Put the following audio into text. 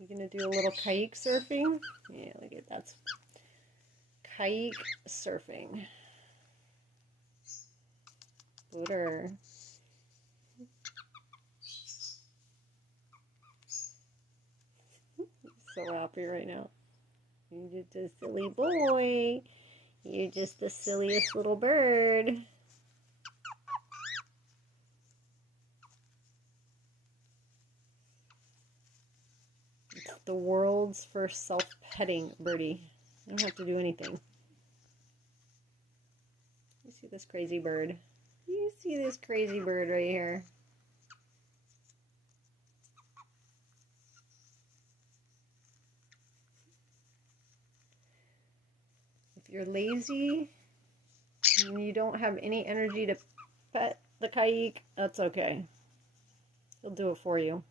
You gonna do a little Caique surfing? Yeah, look at that's Caique surfing. Booter. So happy right now. You're just a silly boy. You're just the silliest little bird. It's the world's first self-petting birdie. I don't have to do anything. You see this crazy bird? You see this crazy bird right here? If you're lazy and you don't have any energy to pet the Caique, that's okay. He'll do it for you.